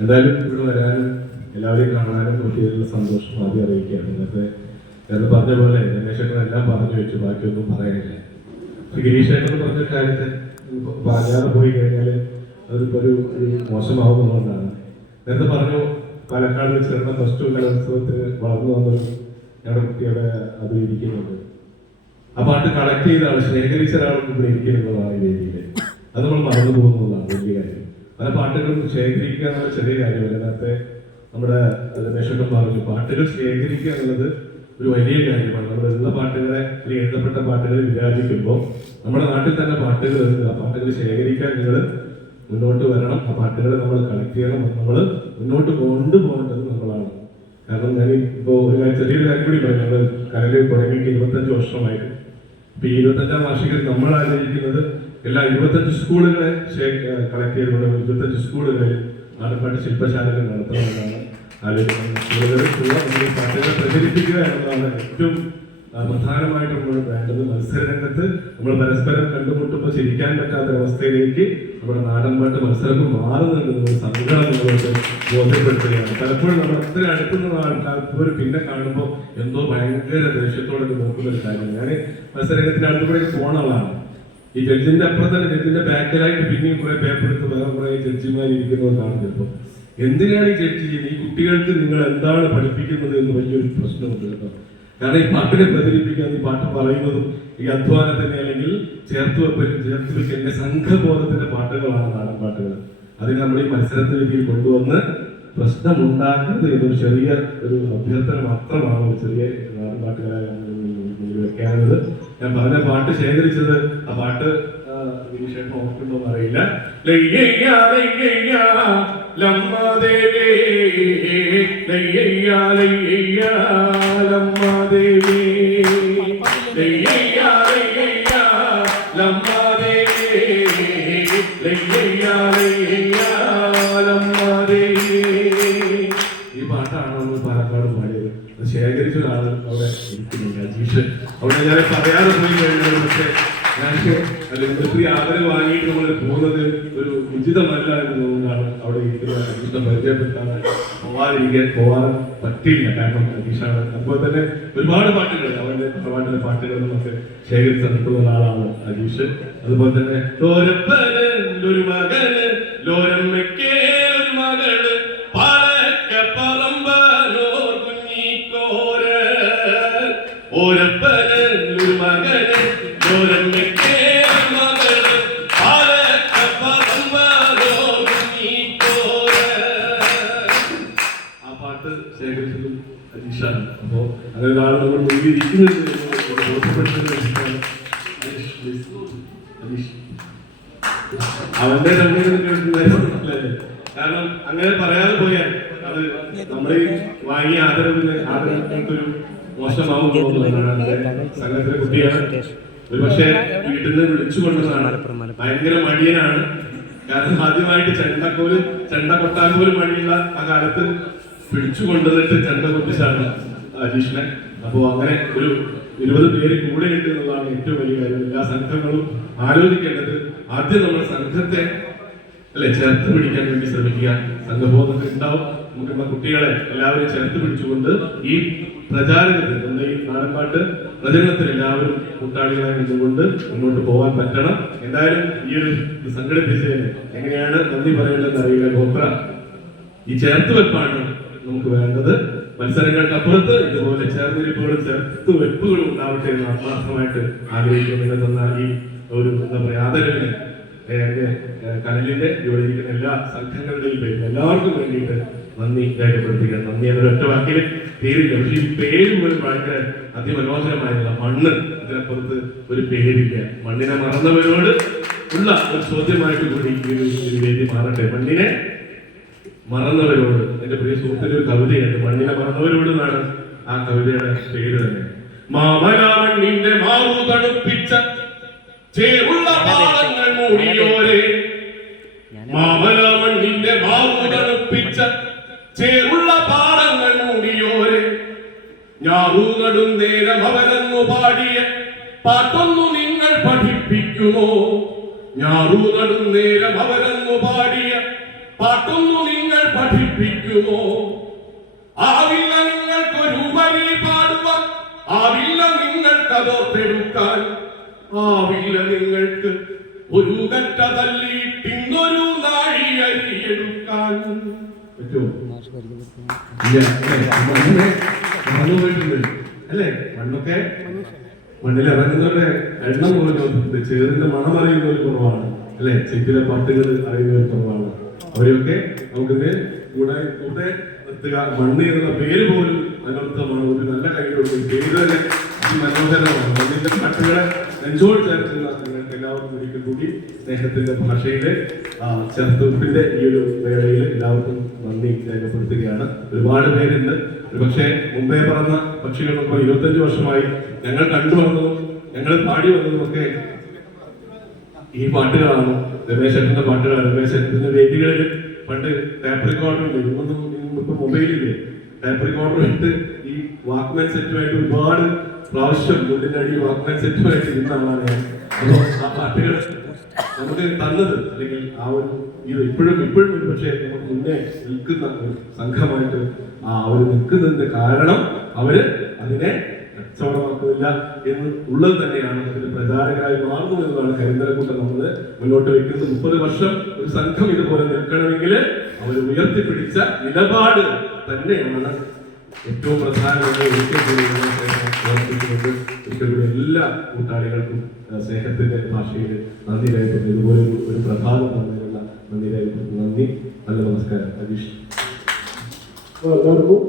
എന്തായാലും ഇവിടെ വരാനും എല്ലാവരെയും കാണാനും പറ്റിയതിലുള്ള സന്തോഷം ആദ്യം അറിയിക്കുകയാണ്. നേരത്തെ പറഞ്ഞ പോലെ രമേശേട്ടൻ എല്ലാം പറഞ്ഞു വെച്ചു, ബാക്കിയൊന്നും പറയാനില്ല. ഗിരീഷേട്ടൻ പറഞ്ഞ കാര്യത്തെ പറയാതെ പോയി കഴിഞ്ഞാൽ അതിപ്പോൾ ഒരു മോശമാവുന്നതുകൊണ്ടാണ്. നേരത്തെ പറഞ്ഞു പാലക്കാട് വെച്ച് നടന്ന +2 കലോത്സവത്തിന് വളർന്നു വന്നൊരു ഞങ്ങളുടെ കുട്ടിയുടെ അതിൽ ഇരിക്കുന്നുണ്ട്. ആ പാട്ട് കളക്ട് ചെയ്ത ആൾ, ശേഖരിച്ച ഒരാളും ഇവിടെ ഇരിക്കുന്നതാണ് ഈ വേദിയിൽ. അത് നമ്മൾ മറന്നു പോകുന്നതാണ് വലിയ കാര്യം. പല പാട്ടുകളും ശേഖരിക്കുക എന്നുള്ള ചെറിയ കാര്യമല്ല. നേരത്തെ നമ്മുടെ രമേശേട്ടൻ പറഞ്ഞു, പാട്ടുകൾ ശേഖരിക്കുക എന്നുള്ളത് ഒരു വലിയ കാര്യമാണ്. നമ്മുടെ ഉള്ള പാട്ടുകളെ, എഴുതപ്പെട്ട പാട്ടുകൾ വിരാജിക്കുമ്പോൾ നമ്മുടെ നാട്ടിൽ തന്നെ പാട്ടുകൾ ഉണ്ട്. ആ പാട്ടുകൾ ശേഖരിക്കാൻ നിങ്ങൾ മുന്നോട്ട് വരണം. ആ പാട്ടുകളെ നമ്മൾ കളക്ട് ചെയ്യണം. നമ്മൾ മുന്നോട്ട് കൊണ്ടുപോകേണ്ടത് നമ്മളാണ്. കാരണം ഞാൻ ഇപ്പോൾ ചെറിയൊരു കാര്യം കൂടി പറയും. നമ്മൾ കലയിൽ തുടങ്ങിയിട്ട് 25 വർഷമായിട്ട്. ഇപ്പൊ ഈ 25ാം വാർഷികത്തിൽ നമ്മൾ ആലോചിക്കുന്നത് എല്ലാ 25 സ്കൂളുകളെ കളക്ട് ചെയ്തുകൊണ്ട് 25 സ്കൂളുകളിൽ നാടൻപാട്ട് ശില്പശാലകൾ നടത്തണമെന്നാണ് ആലോചിക്കുന്നത്. സ്കൂളുകളിൽ പാട്ടുകൾ പ്രചരിപ്പിക്കുക എന്നതാണ് ഏറ്റവും പ്രധാനമായിട്ടും നമ്മൾ വേണ്ടത്. മത്സരരംഗത്ത് നമ്മൾ പരസ്പരം കണ്ടുമുട്ടുമ്പോൾ ചിരിക്കാൻ പറ്റാത്ത അവസ്ഥയിലേക്ക് നമ്മുടെ നാടൻപാട്ട് മത്സരങ്ങൾ മാറുന്നുണ്ട്. നമ്മൾ സങ്കടം നിങ്ങളോട് ബോധ്യപ്പെടുത്തുകയാണ്. പലപ്പോഴും നമ്മൾ അത്ര അടുത്തുനിന്ന ആൾക്കാർ പിന്നെ കാണുമ്പോൾ എന്തോ ഭയങ്കര ദേഷ്യത്തോടെ നോക്കുന്ന ഒരു കാര്യം. ഞാൻ മത്സരരംഗത്തിന്റെ അടുത്തുകൂടെ പോണ ആളാണ്. ഈ ജഡ്ജിന്റെ അപ്പുറം തന്നെ, ജഡ്ജിന്റെ ബാക്കിലായിട്ട് പിന്നെയും കുറെ പേപ്പർ എടുത്ത് വേറെ കുറെ ജഡ്ജിമാർ ഇരിക്കുന്നത് കാണും. ചിലപ്പോൾ എന്തിനാണ് ഈ ജഡ്ജി ചെയ്യുന്നത്? ഈ കുട്ടികൾക്ക് നിങ്ങൾ എന്താണ് പഠിപ്പിക്കുന്നത് എന്ന് വലിയൊരു പ്രശ്നമുണ്ട് കേട്ടോ. കാരണം ഈ പാട്ടിനെ പ്രചരിപ്പിക്കാൻ, ഈ പാട്ട് പറയുന്നതും ഈ അധ്വാനത്തിന്റെ അല്ലെങ്കിൽ ചേർത്ത് വെക്കുന്ന സംഘബോധത്തിന്റെ പാട്ടുകളാണ് നാടൻ പാട്ടുകൾ. അതിന് നമ്മൾ ഈ മത്സരത്തിലേക്ക് കൊണ്ടുവന്ന് പ്രശ്നമുണ്ടാക്കുന്നത് എന്നൊരു ചെറിയ ഒരു അഭ്യർത്ഥന മാത്രമാണ് ഒരു ചെറിയ നാടൻ പാട്ടുകളായി വെക്കാനുള്ളത്. ഞാൻ പറഞ്ഞ പാട്ട് ശേഖരിച്ചത്, ആ പാട്ട് വിശേഷം ഓർക്കുണ്ടോ അറിയില്ല. ലമ്മാദേവി ലമ്മാദേവി ഈ പാട്ടാണ് നമ്മൾ പാലക്കാട് പാടിയത്. അത് ശേഖരിച്ച ഒരാൾ അവിടെ ഇരിക്കുന്നുണ്ട്, അജീഷ്. അവിടെ ഞാൻ പറയാതെ പോയി കഴിഞ്ഞാൽ പക്ഷേ അല്ലെങ്കിൽ ഒത്തിരി ആദരവ് വാങ്ങിയിട്ട് നമ്മൾ പോകുന്നത് ഒരു ഉചിതമല്ല എന്നതുകൊണ്ടാണ് അവിടെ ഇരിക്കുന്ന അജീഷിനെ പരിചയപ്പെട്ടാണ് പോവാൻ പറ്റില്ല. കാരണം അജീഷാണ്. അതുപോലെ തന്നെ ഒരുപാട് പാട്ടുകൾ, അവരുടെ പാട്ടിലെ പാട്ടുകൾ നമുക്ക് ശേഖരിച്ച് നടത്തുന്ന ആളാണ് അജീഷ്. അതുപോലെ തന്നെ ഒരു മകന് ലോരമ്മയ്ക്ക് ഒരു മകള് പാലക്കപ്പറമ്പനോർ കുഞ്ഞിക്കോര ഓരപ്പന് ഒരു മകന് ലോരമ്മയ്ക്ക് മകള് പാലക്കപ്പറമ്പനോർ കുഞ്ഞിക്കോര. ആ പാട്ട് ശേഖരിച്ചതും അജീഷാണ്. അപ്പോ അങ്ങനെ ഒരാൾ നമ്മൾ മുന്നിലിരിക്കുന്നത് അവന്റെ കാരണം അങ്ങനെ പറയാതെ പോയാൽ അത് നമ്മൾ വാങ്ങിയ ആദരവിനൊരു മോശമാവും തോന്നുന്നതാണ്. സംഘത്തിലെ കുട്ടിയാണ്. ഒരു പക്ഷേ വീട്ടിൽ നിന്ന് വിളിച്ചു കൊണ്ടതാണ്. ഭയങ്കര മടിയനാണ്. കാരണം ആദ്യമായിട്ട് ചെണ്ട കൊട്ടാൻ പോലും മടിയുള്ള ആ കാലത്ത് പിടിച്ചു കൊണ്ടുവന്നിട്ട് ചെണ്ട കൊട്ടിച്ചാണ് അജീഷിനെ. അപ്പോ അങ്ങനെ ഒരു 20 പേര് കൂടെ ഉണ്ട് എന്നുള്ളതാണ് ഏറ്റവും വലിയ കാര്യം. എല്ലാ സംഘങ്ങളും ആലോചിക്കേണ്ടത് ആദ്യം നമ്മുടെ സംഘത്തെ ചേർത്ത് പിടിക്കാൻ വേണ്ടി ശ്രമിക്കുക. സംഘബോധമൊക്കെ ഉണ്ടാവും. നമുക്കുള്ള കുട്ടികളെ എല്ലാവരും ചേർത്ത് പിടിച്ചുകൊണ്ട് ഈ പ്രചാരണത്തിൽ, നമ്മുടെ ഈ നാടൻപാട്ട് പ്രചരണത്തിൽ എല്ലാവരും കൂട്ടാളികളായി നിന്നുകൊണ്ട് മുന്നോട്ട് പോകാൻ പറ്റണം. എന്തായാലും ഈ ഒരു സംഘടിപ്പിച്ചതിന് എങ്ങനെയാണ് നന്ദി പറയേണ്ടതെന്ന് അറിയില്ല. ഗോത്ര ഈ ചേർത്ത് വെപ്പാണ് നമുക്ക് വേണ്ടത്. മത്സരങ്ങൾക്കപ്പുറത്ത് ഇതുപോലെ ചേർന്നിരിപ്പുകളും ചേർത്ത് വെപ്പുകളും ഉണ്ടാവട്ടെ എന്ന് ആത്മാർത്ഥമായിട്ട് ആഗ്രഹിക്കുന്നു. തന്ന ഈ ഒരു എന്താ പറയുക ആദരവിന് എന്റെ കനലിന്റെ ഇവിടെ ഇരിക്കുന്ന എല്ലാ സംഘങ്ങളുടെയും പേരിൽ എല്ലാവർക്കും വേണ്ടിയിട്ട് നന്ദി രേഖപ്പെടുത്തിക്കുക. നന്ദി എന്നൊരൊറ്റ വാക്കിൽ പേരില്ല. പക്ഷെ ഈ പേര് പോലും ഭയങ്കര അതിമനോഹരമായിട്ടുള്ള മണ്ണ്, അതിനപ്പുറത്ത് ഒരു പേരില്ല. മണ്ണിനെ മറന്നവരോട് ഉള്ള ഒരു ചോദ്യമായിട്ട് കൂടി ഈ ഒരു വേദി മാറട്ടെ. മണ്ണിനെ മറന്നവരോട്. എന്റെ പ്രിയ സുഹൃത്തിന്റെ ഒരു കവിതയുണ്ട്, മണ്ണിനെ മറന്നവരോട് എന്നാണ് ആ കവിതയുടെ പേര് തന്നെ. മാമലാമണ്ണിന്റെ മാറു തണുപ്പിച്ച ചേരുള്ള പാടങ്ങൾ മൂടിയോരെ, മാമലാമണ്ണിന്റെ മാറു തണുപ്പിച്ച ചേരുള്ള പാടങ്ങൾ മൂടിയോരെ, ഞാറു നടും നേരം അവരെന്നു പാടിയ പാട്ടൊന്നു നിങ്ങൾ പഠിപ്പിക്കുമോ? ഞാറു നടും നേരം അവരെന്നു പാടിയ പാട്ടൊന്നു നിങ്ങൾ പഠിപ്പിക്കുമോ? ആവില്ല നിങ്ങൾക്കൊരു വരി പാടുവാൻ, ആവില്ല നിങ്ങൾക്കതോർത്തെടുക്കാൻ, ആവില്ല നിങ്ങൾക്ക് ഒരു കറ്റ തല്ലിട്ടിന്നൊരു നാഴി അരിയെടുക്കാൻ. പറ്റുമോ? മണ്ണ് പോയിട്ടുണ്ട് അല്ലേ? മണ്ണൊക്കെ മണ്ണിൽ ഇറങ്ങുന്നവരുടെ എണ്ണം കുറഞ്ഞു, ചേറിന്റെ മണം അറിയുന്നവർ കുറവാണ് അല്ലെ? ചെക്കിലെ പാട്ടുകൾ അറിയുന്നവർ കുറവാണ്. അവരെയൊക്കെ നമുക്കിത് കൂടെ നിർത്തുക. മണ്ണ് എന്നുള്ള പേര് പോലും അനർത്ഥമാണ്. ഒരു നല്ല കൈകൊടുക്കും പേര് തന്നെ മനോഹരമാണ്. മണ്ണിന്റെ പാട്ടുകളെ നെഞ്ചോട് ചേർക്കുന്ന നിങ്ങൾക്ക് എല്ലാവർക്കും ഒരിക്കൽ കൂടി സ്നേഹത്തിന്റെ ഭാഷയിലെ ചേർത്തുപ്പിന്റെ ഈ ഒരു വേളയിൽ എല്ലാവർക്കും നന്ദി രേഖപ്പെടുത്തുകയാണ്. ഒരുപാട് പേരുണ്ട്. ഒരുപക്ഷെ മുമ്പേ പറഞ്ഞ പക്ഷികളൊപ്പം 25 വർഷമായി ഞങ്ങൾ കണ്ടുവന്നതും ഞങ്ങൾ പാടി വന്നതുമൊക്കെ ഈ പാട്ടുകളാണ്. രമേശന്റെ പാട്ടുകളാണ്. രമേശന്റെ വേദികളിൽ പണ്ട് ടാപ്പ് റെക്കോർഡറുണ്ട്. ഇപ്പൊ മൊബൈലില്ലേ, ടാപ്പ് റെക്കോർഡർ ഇട്ട് ഈ വാക്ക്മാൻ സെറ്റുമായിട്ട് ഒരുപാട് പ്രാവശ്യം മുന്നിന്റെ അടി വാക്ക്മാൻ സെറ്റുമായിട്ട് ഇരുന്ന ആളാണ് ഞാൻ. അപ്പൊ ആ പാട്ടുകൾ നമുക്ക് തന്നത്, അല്ലെങ്കിൽ ആ ഒരു ഇത് ഇപ്പോഴും ഒരു പക്ഷേ നമുക്ക് മുന്നേ നിൽക്കുന്ന ഒരു സംഘമായിട്ട് അവർ നിൽക്കുന്നതിന്റെ കാരണം അവര് അതിനെ കച്ചവടമാക്കുന്നില്ല എന്ന് ഉള്ളത് തന്നെയാണ്. അതിന് പ്രചാരകരായി മാറുന്നു എന്നതാണ് കരിന്തലക്കൂട്ടം നമ്മൾ മുന്നോട്ട് വയ്ക്കുന്നത്. 30 വർഷം ഒരു സംഘം ഇതുപോലെ നിൽക്കണമെങ്കിൽ അവർ ഉയർത്തിപ്പിടിച്ച നിലപാട് തന്നെയാണ് ഏറ്റവും പ്രധാനമായി എല്ലാ കൂട്ടാളികൾക്കും സ്നേഹത്തിന്റെ ഭാഷയിൽ നന്ദി രേഖപ്പെടുന്നു. ഇതുപോലെ ഒരു പ്രഭാതം തന്നതിനുള്ള നന്ദി രേഖപ്പെടുന്നു. നന്ദി. നല്ല നമസ്കാരം. അജീഷ്. എല്ലാവർക്കും